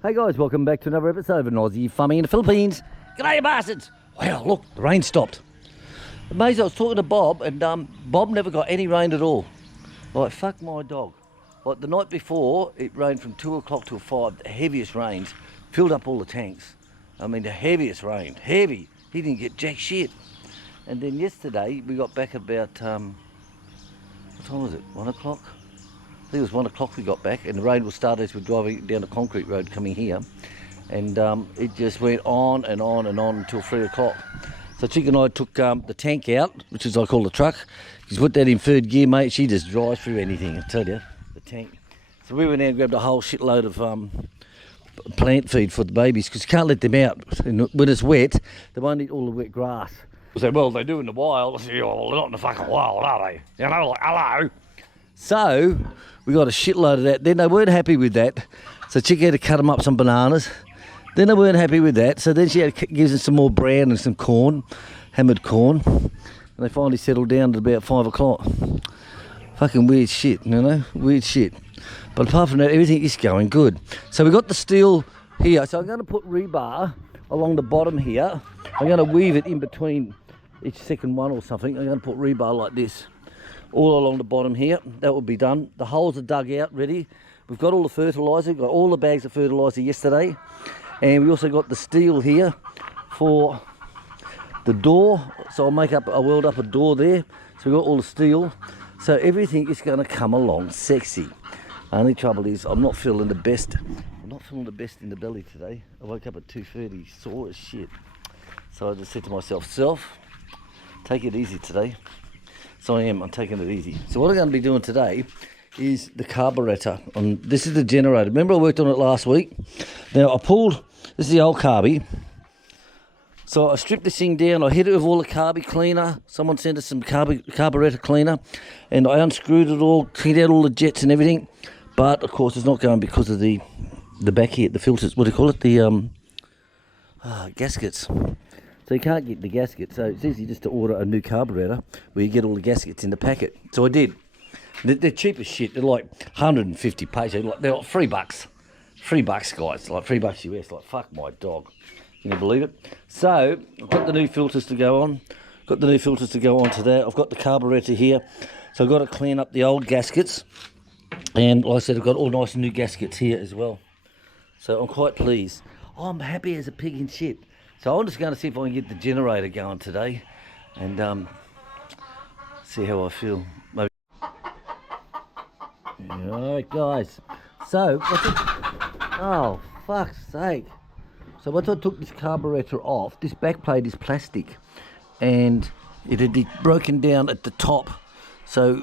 Hey guys, welcome back to another episode of an Aussie Farming in the Philippines. G'day you bastards! Wow, look, the rain stopped. Amazing, I was talking to Bob and Bob never got any rain at all. Like, fuck my dog. Like the night before, it rained from 2 o'clock till 5, the heaviest rains, filled up all the tanks. I mean, the heaviest rain, heavy. He didn't get jack shit. And then yesterday, we got back about, what time was it, 1 o'clock? I think it was 1 o'clock we got back, and the rain will start as we're driving down the concrete road coming here. And it just went on and on and on until 3 o'clock. So Chick and I took the tank out, which is I call the truck. She's put that in third gear, mate. She just drives through anything, I tell you, the tank. So we went out and grabbed a whole shitload of plant feed for the babies, because you can't let them out. And when it's wet, they won't eat all the wet grass. I said, well, they do in the wild. I said, oh, well, they're not in the fucking wild, are they? You know, like, hello. So we got a shitload of that. Then they weren't happy with that, so Chick had to cut them up some bananas. Then they weren't happy with that, so then she had to give them some more bran and some corn, hammered corn, and they finally settled down at about 5 o'clock. Fucking weird shit, you know, weird shit. But apart from that, everything is going good. So we got the steel here, so I'm going to put rebar along the bottom here. I'm going to weave it in between each second one or something. I'm going to put rebar like this all along the bottom here. That will be done. The holes are dug out, ready. We've got all the fertiliser, got all the bags of fertiliser yesterday, and we also got the steel here for the door. So I'll weld up a door there. So we've got all the steel. So everything is going to come along sexy. Only trouble is I'm not feeling the best. I'm not feeling the best in the belly today. I woke up at 2:30, sore as shit. So I just said to myself, take it easy today. So I'm taking it easy. So what I'm going to be doing today is the carburetor. This is the generator. Remember I worked on it last week? Now this is the old carby. So I stripped this thing down, I hit it with all the carby cleaner. Someone sent us some carburetor cleaner, and I unscrewed it all, cleaned out all the jets and everything. But of course it's not going because of the back here, the filters, what do you call it? The gaskets. So you can't get the gasket, so it's easy just to order a new carburetor where you get all the gaskets in the packet. So I did. They're cheap as shit. They're like 150 pages. They're like $3. $3, guys. Like $3 US. Like, fuck my dog. Can you believe it? So I've got the new filters to go on. Got the new filters to go on to that. I've got the carburetor here. So I've got to clean up the old gaskets. And like I said, I've got all nice new gaskets here as well. So I'm quite pleased. I'm happy as a pig in shit. So I'm just going to see if I can get the generator going today and see how I feel. Maybe. Alright guys, so oh fuck's sake. So once I took this carburetor off, this back plate is plastic and it had broken down at the top. So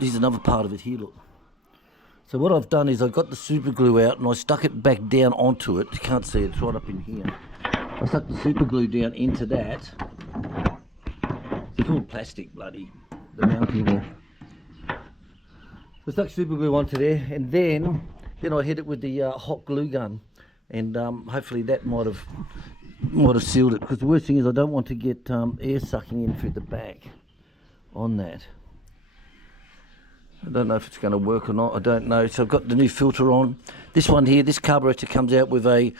here's another part of it here, look. So what I've done is I got the super glue out and I stuck it back down onto it. You can't see it, it's right up in here. I stuck the super glue down into that. It's all plastic, bloody, the mounting there. I stuck super glue onto there, and then I hit it with the hot glue gun, and hopefully that might have sealed it. Because the worst thing is I don't want to get air sucking in through the back on that. I don't know if it's going to work or not. I don't know. So I've got the new filter on. This one here, this carburetor comes out with a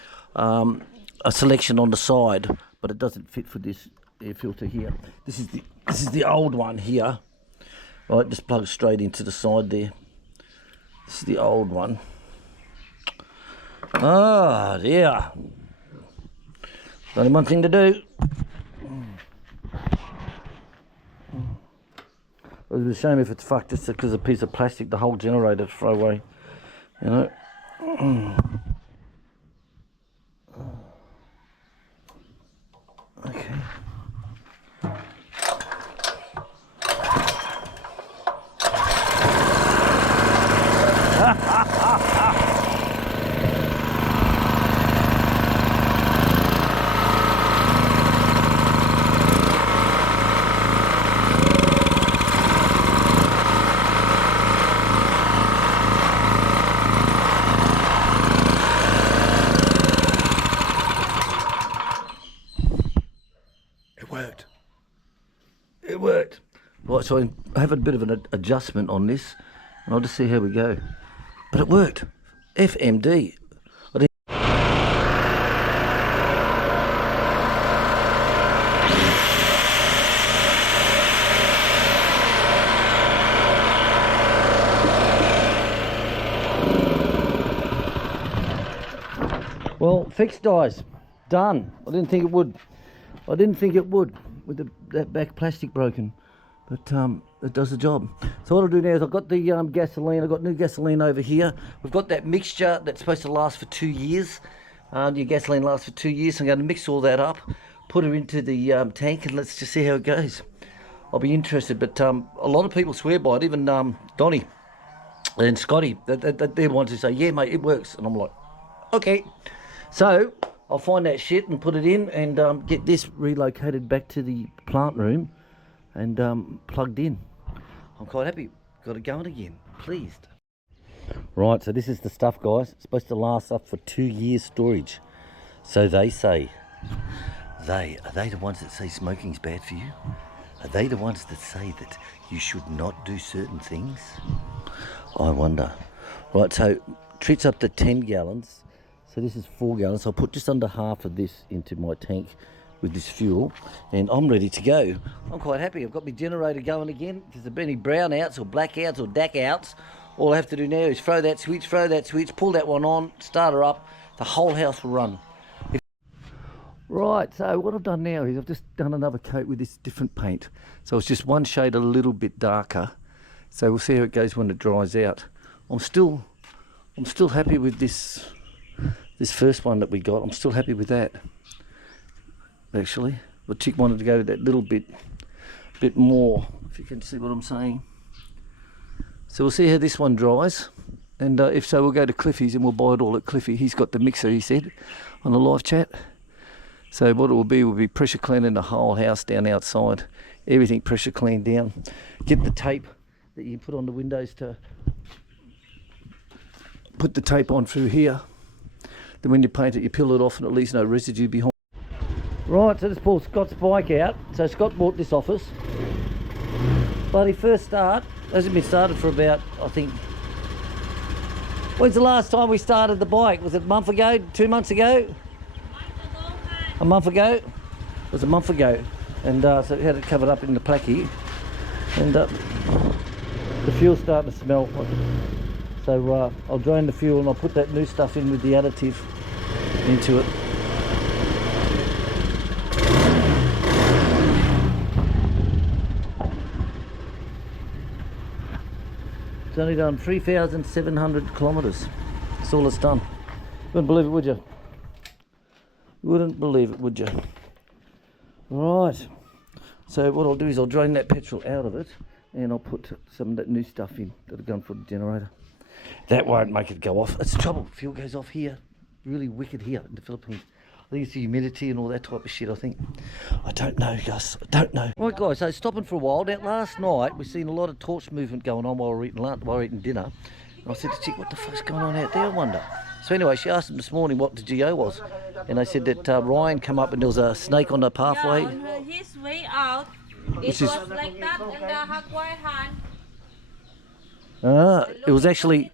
selection on the side, but it doesn't fit for this air filter here. This is the old one here. Right, just plugs straight into the side there. This is the old one. Ah, yeah. Only one thing to do. It was a shame if it's fucked just because a piece of plastic, the whole generator to throw away, you know. Okay. It worked. Right, so I have a bit of an adjustment on this, and I'll just see how we go. But it worked. FMD. I Well, fixed, guys. Done. I didn't think it would. I didn't think it would with that back plastic broken. But it does the job. So what I'll do now is I've got the gasoline. I've got new gasoline over here. We've got that mixture that's supposed to last for 2 years. Your gasoline lasts for 2 years. So I'm going to mix all that up, put it into the tank, and let's just see how it goes. I'll be interested. But a lot of people swear by it. Even Donnie and Scotty, they're the ones who say, yeah, mate, it works. And I'm like, okay. So I'll find that shit and put it in and get this relocated back to the plant room and plugged in. I'm quite happy. Got it going again. Pleased. Right, so this is the stuff, guys. It's supposed to last up for 2 years storage. So they say. Are they the ones that say smoking's bad for you? Are they the ones that say that you should not do certain things? I wonder. Right, so treats up to 10 gallons. So this is 4 gallons. So I'll put just under half of this into my tank with this fuel, and I'm ready to go. I'm quite happy. I've got my generator going again. If there's any brownouts or blackouts or DAC-outs, all I have to do now is throw that switch, pull that one on, start her up. The whole house will run. Right, so what I've done now is I've just done another coat with this different paint. So it's just one shade a little bit darker. So we'll see how it goes when it dries out. I'm still happy with this first one that we got. I'm still happy with that. Actually, the chick wanted to go with that little bit more, if you can see what I'm saying. So we'll see how this one dries, and if so, we'll go to Cliffy's and we'll buy it all at Cliffy. He's got the mixer, he said, on the live chat. So what it will be pressure cleaning the whole house down outside, everything pressure cleaned down. Get the tape that you put on the windows to put the tape on through here. Then when you paint it, you peel it off and it leaves no residue behind. Right, so let's pull Scott's bike out. So Scott bought this office. Bloody first start, hasn't been started for about, I think, when's the last time we started the bike? Was it a month ago, 2 months ago? A month ago? It was a month ago. And so we had it covered up in the placky. And the fuel's starting to smell. So I'll drain the fuel and I'll put that new stuff in with the additive into it. It's only done 3,700 kilometres. That's all it's done. Wouldn't believe it, would you? Wouldn't believe it, would you? Right. So what I'll do is I'll drain that petrol out of it and I'll put some of that new stuff in that I've done for the generator. That won't make it go off. It's the trouble. Fuel goes off here. Really wicked here in the Philippines. I think it's the humidity and all that type of shit, I think. I don't know, Gus. I don't know. Right, guys, so stopping for a while. Now, last night, we've seen a lot of torch movement going on while we're eating lunch, while we're eating dinner. And I said to Chick, what the fuck's going on out there, I wonder? So anyway, she asked them this morning what the GO was. And they said that Ryan come up and there was a snake on the pathway. Yeah, on his way out, it was like that in the hardware hand. It was actually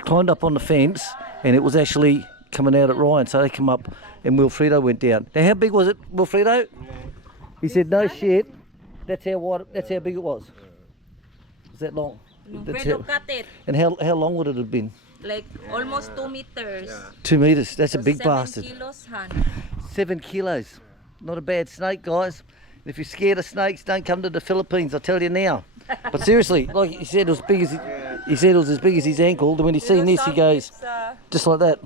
climbed up on the fence, and it was actually coming out at Ryan, so they come up and Wilfredo went down. Now how big was it, Wilfredo? He said no shit. That's how big it was. Was that long? Wilfredo cut it. And how long would it have been? Like almost 2 meters. 2 meters. That's a big 7 bastard. 7 kilos, hun. 7 kilos. Not a bad snake, guys. If you're scared of snakes, don't come to the Philippines. I tell you now. But seriously, like he said, it was big as he said it was as big as his ankle. Then when he seen this, he goes just like that.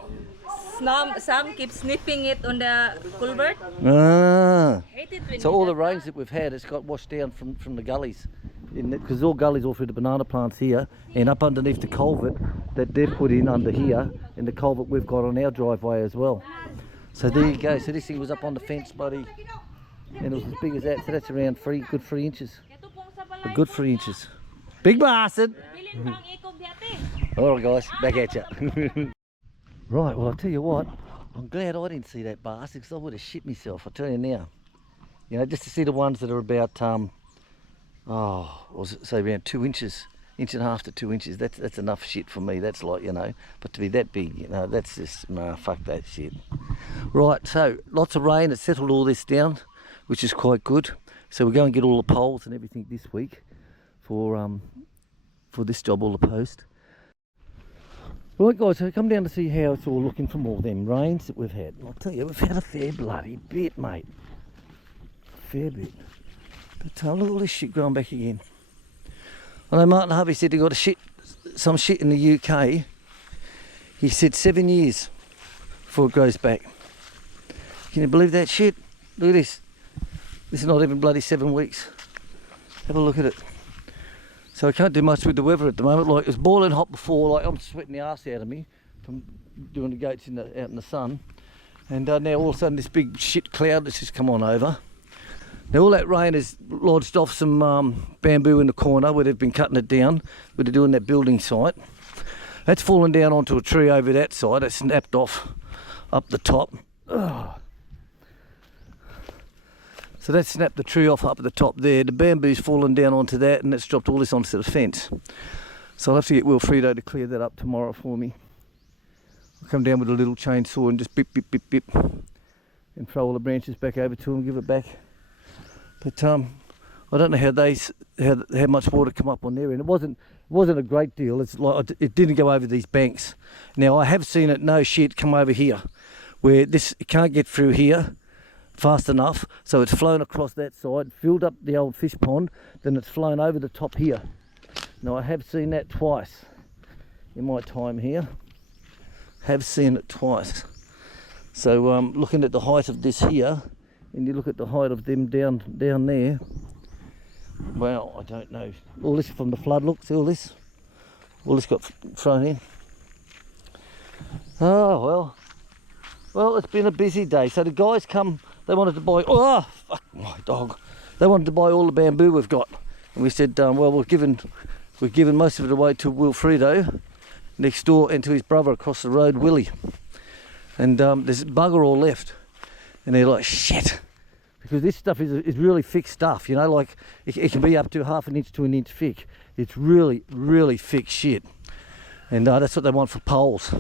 Some keep sniffing it on the culvert. So all the rains that we've had, it's got washed down from the gullies, because all gullies all through the banana plants here, and up underneath the culvert that they've put in under here, and the culvert we've got on our driveway as well. So there you go. So this thing was up on the fence, buddy, and it was as big as that. So that's around good 3 inches. A good 3 inches. Big bastard. All right, guys, back at you. Right, well, I'll tell you what, I'm glad I didn't see that bastard, because I would have shit myself, I'll tell you now. You know, just to see the ones that are about, say around 2 inches, 1.5 inches to 2 inches, that's enough shit for me. That's like, you know, but to be that big, you know, that's just, nah, fuck that shit. Right, so lots of rain, it settled all this down, which is quite good. So we're going to get all the poles and everything this week for this job, all the post. Right guys, so come down to see how it's all looking from all them rains that we've had. And I'll tell you, we've had a fair bloody bit, mate. Fair bit. But look at all this shit growing back again. I know Martin Harvey said he got some shit in the UK. He said 7 years before it grows back. Can you believe that shit? Look at this. This is not even bloody 7 weeks. Have a look at it. So I can't do much with the weather at the moment. Like, it was boiling hot before, like I'm sweating the arse out of me from doing the goats out in the sun. And now all of a sudden this big shit cloud that's just come on over. Now all that rain has lodged off some bamboo in the corner where they've been cutting it down, where they're doing that building site. That's fallen down onto a tree over that side. It snapped off up the top. Ugh. So that snapped the tree off up at the top there. The bamboo's fallen down onto that, and it's dropped all this onto the fence. So I'll have to get Wilfredo to clear that up tomorrow for me. I'll come down with a little chainsaw and just bip, bip, bip, bip, and throw all the branches back over to him, give it back. But I don't know how much water come up on there, and it wasn't a great deal. It's like it didn't go over these banks. Now I have seen it, no shit, come over here, where it can't get through here fast enough, so it's flown across that side, filled up the old fish pond, then it's flown over the top here. Now I have seen that twice in my time here. Have seen it twice. So looking at the height of this here, and you look at the height of them down there, well, I don't know. All this from the flood, look, see all this? All this got thrown in. Oh well. Well, it's been a busy day. So the guys come, they wanted to buy, oh, fuck my dog. They wanted to buy all the bamboo we've got. And we said, well, we've given most of it away to Wilfredo next door and to his brother across the road, Willie. And there's bugger all left. And they're like, shit. Because this stuff is really thick stuff, you know, like it can be up to 1/2 inch to 1 inch thick. It's really, really thick shit. And that's what they want for poles.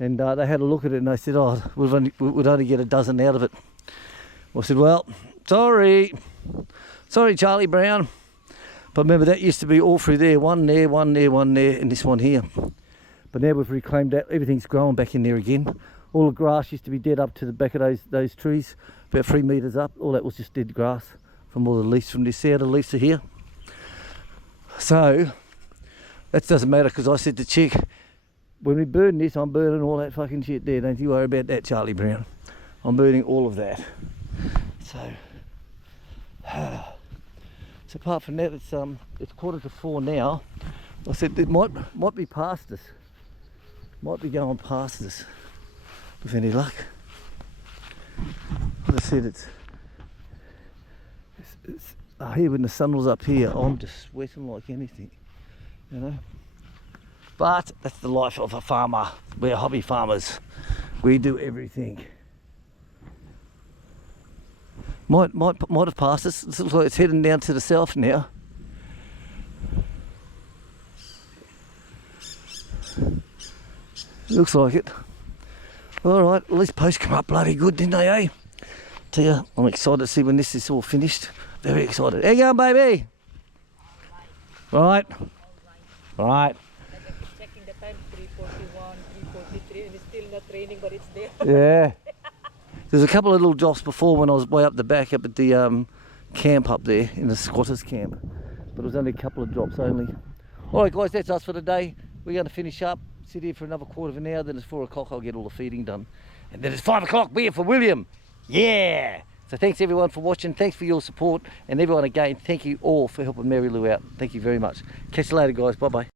And they had a look at it and they said, oh, we'd only get a dozen out of it. I said, well, sorry Charlie Brown. But remember, that used to be all through there, one there, one there, one there, and this one here. But now we've reclaimed that, everything's growing back in there again. All the grass used to be dead up to the back of those trees, about 3 metres up. All that was just dead grass from all the leaves from this side, the leaves are here. So, that doesn't matter, because I said to Chick, when we burn this, I'm burning all that fucking shit there. Don't you worry about that, Charlie Brown. I'm burning all of that. So apart from that, it's 3:45 now. I said it might be past us. Might be going past us with any luck. As I said, it's here when the sun was up here, I'm just sweating like anything, you know. But that's the life of a farmer. We're hobby farmers. We do everything. Might have passed us. It looks like it's heading down to the south now. Looks like it. Alright, well, these posts come up bloody good, didn't they, eh? Tell you, I'm excited to see when this is all finished. Very excited. How you going, baby? Right. Right. Checking the time, 3:41, 3:43, and it's still not raining, but it's there. Yeah. There's a couple of little drops before when I was way up the back, up at the camp up there, in the squatters camp. But it was only a couple of drops only. Alright guys, that's us for today. We're going to finish up, sit here for another 1/4 of an hour, then it's 4 o'clock, I'll get all the feeding done. And then it's 5 o'clock, beer for William. Yeah! So thanks everyone for watching, thanks for your support, and everyone again, thank you all for helping Mary Lou out. Thank you very much. Catch you later guys, bye bye.